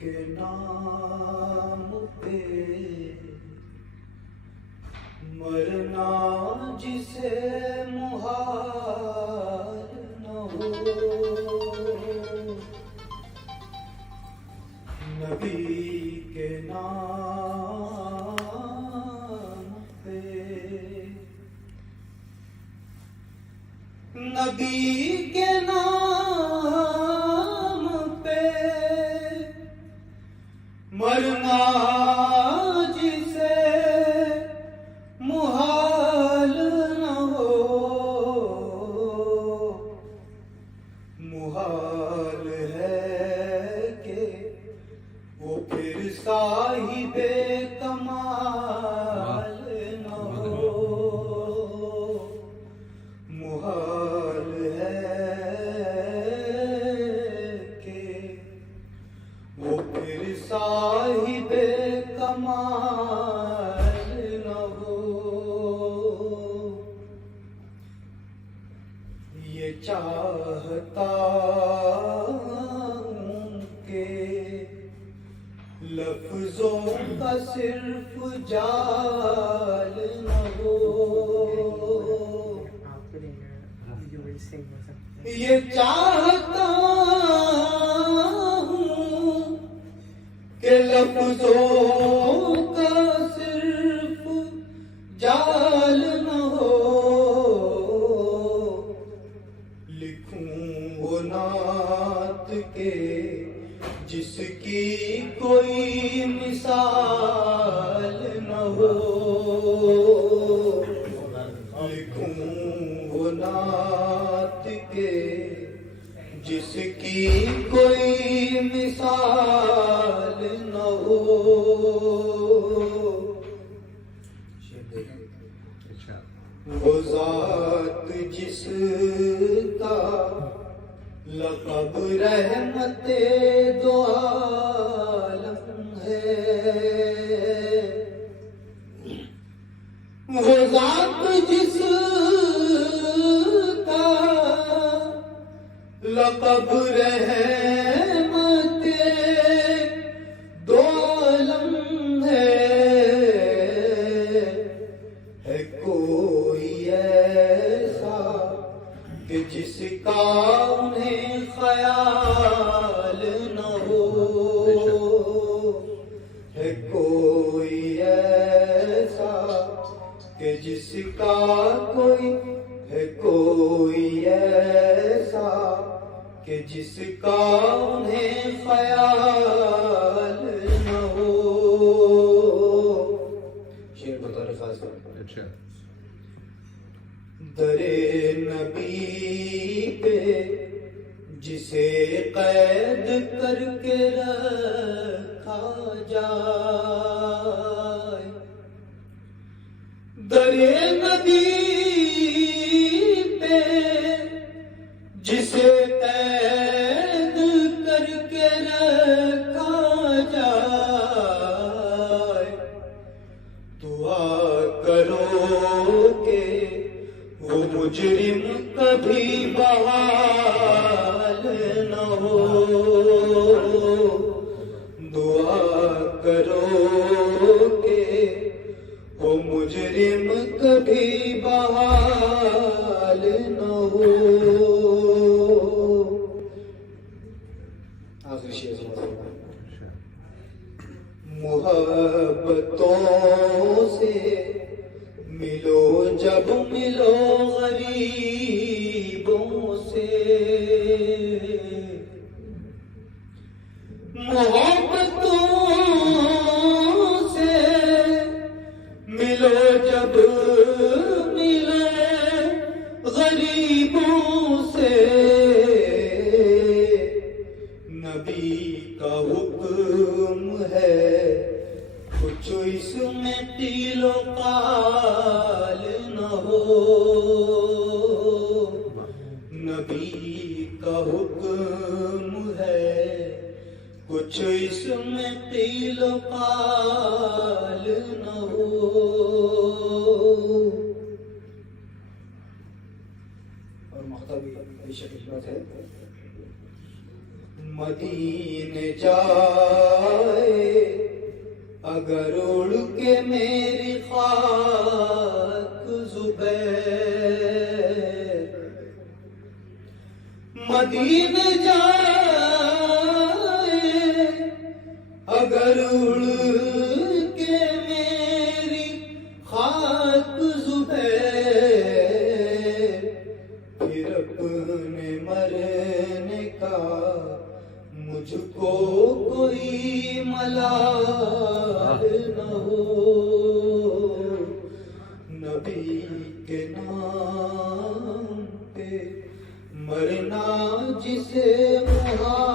کے نام پہ مرنا جسے محال نہ ہو، نبی کے نام پہ، نبی کے نام پہ مرنا جسے محال نہ ہو، محال ہے کہ وہ پھر صاحب کمال نہ ہو، محال ہے کہ وہ پھر صاحب کمال نہ ہو۔ یہ چاہتا ہوں کہ لفظوں کا صرف جال نہ ہو، یہ چاہتا ہوں کہ لفظوں کا صرف جال نہ ہو، لکھوں وہ نعت کے جس کی کوئی مثال نہ ہو، لکھوں وہ نعت کے جس کی کوئی مثال نہ ہو، وہ ذات جس کا لقب رحمت دو عالم ہے، وہ ذات جس کا لقب رحمت دو عالم ہے کوئی ایسا کہ جس کا انہیں خیال نہ ہو، ہے کوئی ایسا کہ جس کا کوئی، ہے کوئی ایسا کہ جس کا انہیں خیال نہ ہو۔ شعر بطور خاص درے نبی پہ جسے قید کر کے رکھا جائے، درے نبی پہ جسے قید کر کے رکھا جائے، دعا کرو کہ وہ مجرم کبھی بحال نہ ہو، دعا کرو کہ وہ مجرم کبھی بحال نہ ہو۔ آخری شعر محبتوں سے ملو جب ملو غریبوں سے، محبتوں سے ملو جب ملو غریبوں سے، نبی کا حکم ہے کچھ اس میں قیل و قال نہ ہو، نبی کا حکم ہے کچھ اس میں قیل و قال نہ ہو۔ اور مقطع بھی بے شک حکمت ہے. مدینے جائے اگر اڑ کے میری خاک زبیر، مدینے جائے اگر اڑ کے میری خاک زبیر، پھر اپنے مرنے کا مجھ کو کوئی ملال نہ ہو. نبی کے نام پہ مرنا جسے محال